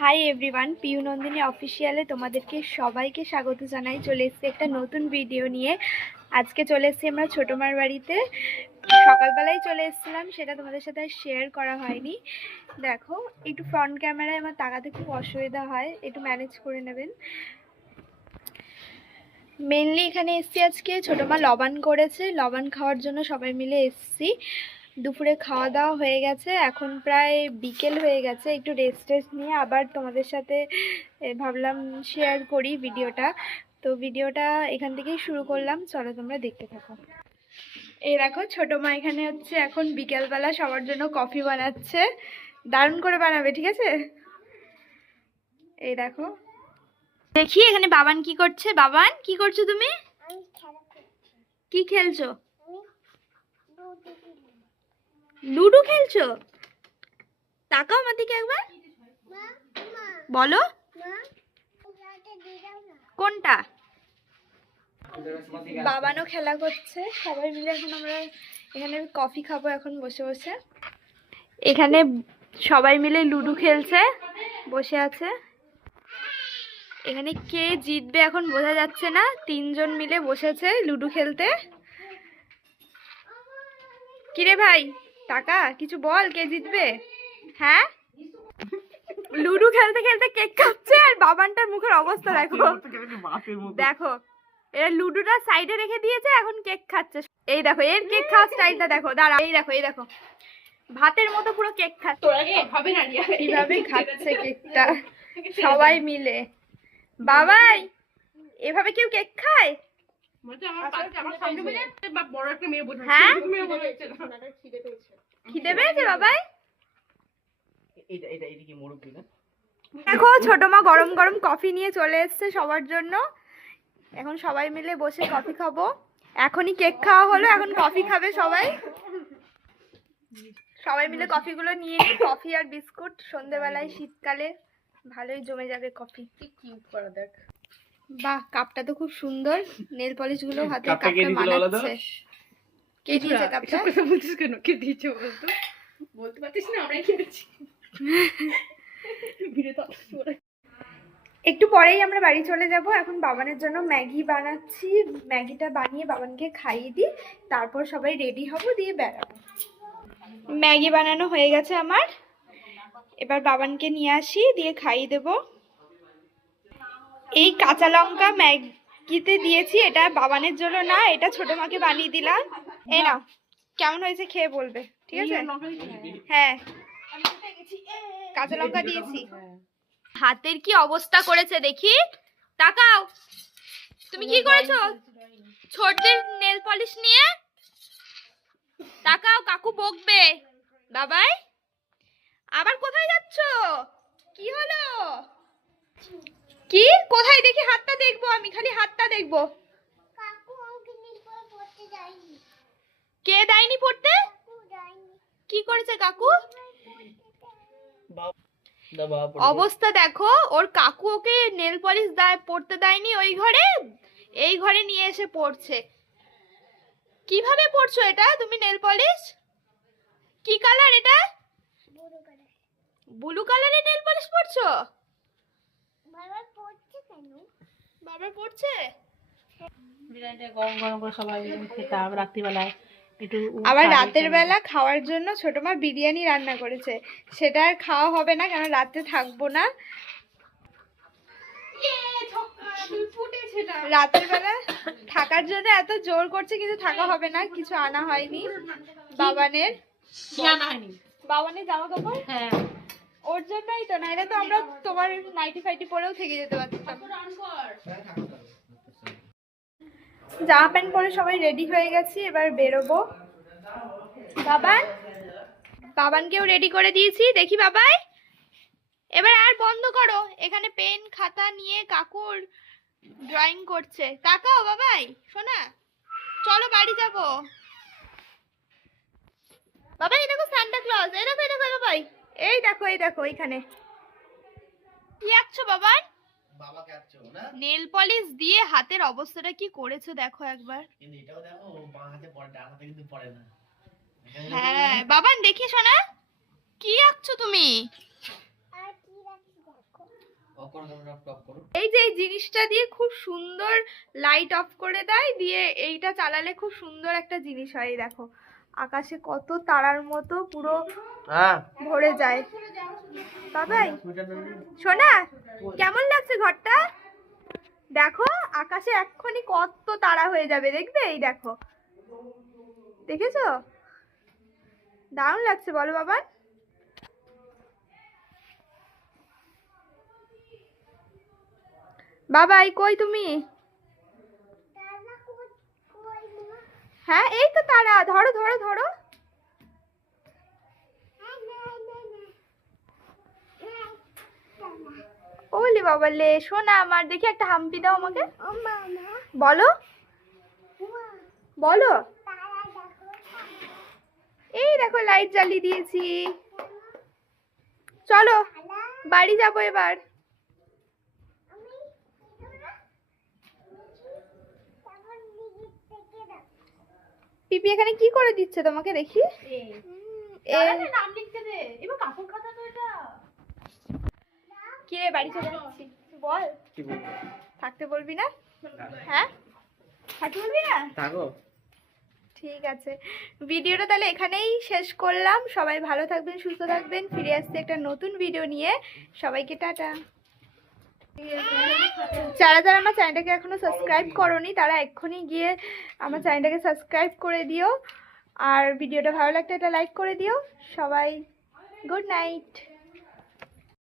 Hi everyone, Piu Nandini অফিসিয়ালে তোমাদেরকে সবাইকে স্বাগত জানাই। চলে এসেছি একটা নতুন ভিডিও নিয়ে। আজকে চলে এসেছি আমরা ছোটো মার বাড়িতে। সকালবেলায় চলে এসেছিলাম, সেটা তোমাদের সাথে আর শেয়ার করা হয়নি। দেখো, একটু ফ্রন্ট ক্যামেরায় আমার তাকাতে খুব অসুবিধা হয়, একটু ম্যানেজ করে নেবেন। মেনলি এখানে এসেছি আজকে ছোটো মা লবান করেছে, লবান খাওয়ার জন্য সবাই মিলে এসেছি। দুপুরে খাওয়া দাওয়া হয়ে গেছে, এখন প্রায় বিকেল হয়ে গেছে। একটু রেস্ট নিয়ে আবার তোমাদের সাথে ভাবলাম শেয়ার করি ভিডিওটা। তো ভিডিওটা এখান থেকেই শুরু করলাম, চলো তোমরা দেখতে থাকো। এই দেখো, ছোটো মা এখানে হচ্ছে এখন বিকেলবেলা সবার জন্য কফি বানাচ্ছে। দারুণ করে বানাবে, ঠিক আছে? এই দেখো, দেখি এখানে বাবান কি করছে। বাবান, কি করছো তুমি? কি খেলছো? লুডো খেলছো? তাকাও আমার দিকে একবার, বলো কোনটা। বাবানও খেলা করছে, সবাই মিলে এখন আমরা এখানে কফি খাবো এখন বসে বসে। এখানে সবাই মিলে লুডো খেলছে, বসে আছে। এখানে কে জিতবে এখন বোঝা যাচ্ছে না, তিনজন মিলে বসেছে লুডো খেলতে। কিরে ভাই, টাকা কিছু বল, কে জিতবে? হ্যাঁ, লুডো খেলতে খেলতে কেক খাচ্ছে আর বাবানটার মুখের অবস্থা দেখো। দেখো, এরা লুডোটা সাইডে রেখে দিয়েছে, এখন কেক খাচ্ছে। এই দেখো, এর কেক খাওয়ার স্টাইলটা দেখো। দাঁড়া, এই দেখো, এই দেখো, ভাতের মতো পুরো কেক খাচ্ছে। এইভাবে খাচ্ছে কেকটা সবাই মিলে। বাবাই, এভাবে কেউ কেক খায়? হ্যাঁ, খিদে পেয়েছে বাবাই? দেখো, ছোট মা গরম গরম কফি নিয়ে চলে এসছে সবার জন্য। এখন সবাই মিলে বসে কফি খাবো। এখনই কেক খাওয়া হলো, এখন কফি খাবে সবাই। সবাই মিলে কফিগুলো নিয়ে, কফি আর বিস্কুট সন্ধেবেলায় শীতকালে ভালোই জমে যাবে কফি। দেখ, বাহ, কাপটা তো খুব সুন্দর। নেল পলিশ গুলো হাতে কাপটা মানাচ্ছে। কে দিয়েছে কাপটা? বলছিস কেন কে দিয়েছে বলতো? বলতে পারছিস না, আমরাই কিনেছি। একটু পরেই আমরা বাড়ি চলে যাব। এখন বাবানের জন্য ম্যাগি বানাচ্ছি। ম্যাগিটা বানিয়ে বাবানকে খাইয়ে দিই, তারপর সবাই রেডি হব, দিয়ে বেড়াবো। ম্যাগি বানানো হয়ে গেছে আমার, এবার বাবানকে নিয়ে আসি, দিয়ে খাইয়ে দেব। এই কাঁচা লঙ্কা ম্যাগিতে দিয়েছি, এটা বাবানের জন্য না, এটা ছোট মাকে বানিয়ে দিলাম। এই নাও, কেমন হয়েছে খেয়ে বলবে, ঠিক আছে? হ্যাঁ, কাঁচা লঙ্কা দিয়েছি। হাতের কি অবস্থা করেছে দেখি, তাকাও। তুমি কি করেছো? ছোটদের নেল পলিশ নিয়ে তাকাও, কাকু বকবে। বাবাই, আবার কোথায় যাচ্ছো? কি হলো? কি কোথায় দেখি? হাতটা দেখবো, আমি খালি হাতটা দেখবো। কে দেয়নি পড়তে? কি করেছে কাকু? অবস্থা দেখো, ওর কাকু ওকে নেল পলিশ পড়তে দেয়নি ওই ঘরে, এই ঘরে নিয়ে এসে পড়ছে। কিভাবে পড়ছো এটা তুমি নেল পলিশ? কি কালার এটা? ব্লু কালারের নেল পলিশ পড়ছো? বারবার পড়ছে কেন? বারবার পড়ছে? গরম গরম করে সবাই খেতাম রাত্রিবেলায়। আবার রাতের বেলা খাওয়ার জন্য ছোট মা বিরিয়ানি রান্না করেছে, সেটা আর খাওয়া হবে না, কারণ রাতে থাকবো না। রাতের বেলা থাকার জন্য এত জোর করছে, কিন্তু থাকা হবে না। কিছু আনা হয়নি বাবানের, বাবানের জামা কাপড়। হ্যাঁ, ওর জন্যই তো, নাইলে তো আমরা তোমার নাইটি ফাইটি পরেও থেকে যেতে পারতাম। জামা প্যান্ট পরে সবাই রেডি হয়ে গেছি, এবার বেরোবো। বাবানকেও রেডি করে দিয়েছি। দেখি বাবাই, এবার আর বন্ধ করো। এখানে পেন খাতা নিয়ে কাকুর ড্রয়িং করছে। তাকাও বাবাই, শোনা, চলো বাড়ি যাবো। বাবাই, এই দেখো সান্টা ক্লজ, এই দেখো, এই দেখো বাবাই, এই দেখো, এই দেখো এখানে। কি আঁকছো বাবাই? বাবাকে আঁকছো না? নেল পলিশ দিয়ে হাতের অবস্থাটা কি করেছো দেখো একবার। কিন্তু এটাও দেখো, বাঁ হাতে পড়ে, ডান হাতে কিন্তু পড়ে না। হ্যাঁ বাবান, দেখি শোনা, কি আঁকছো তুমি? এই যে এই জিনিসটা দিয়ে খুব সুন্দর লাইট অফ করে দেয়, দিয়ে এইটা চালালে খুব সুন্দর একটা জিনিস হয়। এই দেখো আকাশে কত তারার মতো পুরো ভরে যায়। বাবাই সোনা কেমন লাগছে ঘরটা? দেখো আকাশে এক্ষুনি কত তারা হয়ে যাবে, দেখবে? এই দেখো, দেখেছো? দারুণ লাগছে বলো বাবা? বাবাই কই তুমি? হ্যাঁ এই তো তারা, ধরো ধরো ধরো। ওলে বাবা লে, শোনা আমার, দেখি একটা হাম্পি দাও আমাকে। বলো বলো। এই দেখো লাইট জ্বালিয়ে দিয়েছি। চলো বাড়ি যাবো এবার। পিপি এখানে কি করে দিচ্ছে তোমাকে দেখি? নাম লিখতে দে, এবার কাপড় খাতা তো এটা। কি রে বাড়ি চলে যাচ্ছি, বল। কি বলবো? থাকতে বলবি না? হ্যাঁ থাকতে বলবি না? থাকো। ঠিক আছে, ভিডিওটা তাহলে এখানেই শেষ করলাম। সবাই ভালো থাকবেন, সুস্থ থাকবেন। ফিরে আসছে একটা নতুন ভিডিও নিয়ে। সবাইকে টাটা। যারা যারা আমার চ্যানেলটাকে এখনো সাবস্ক্রাইব করোনি তারা এক্ষুনি গিয়ে আমার চ্যানেলটাকে সাবস্ক্রাইব করে দিও। আর ভিডিওটা ভালো লাগলে একটা লাইক করে দিও। সবাই গুড নাইট।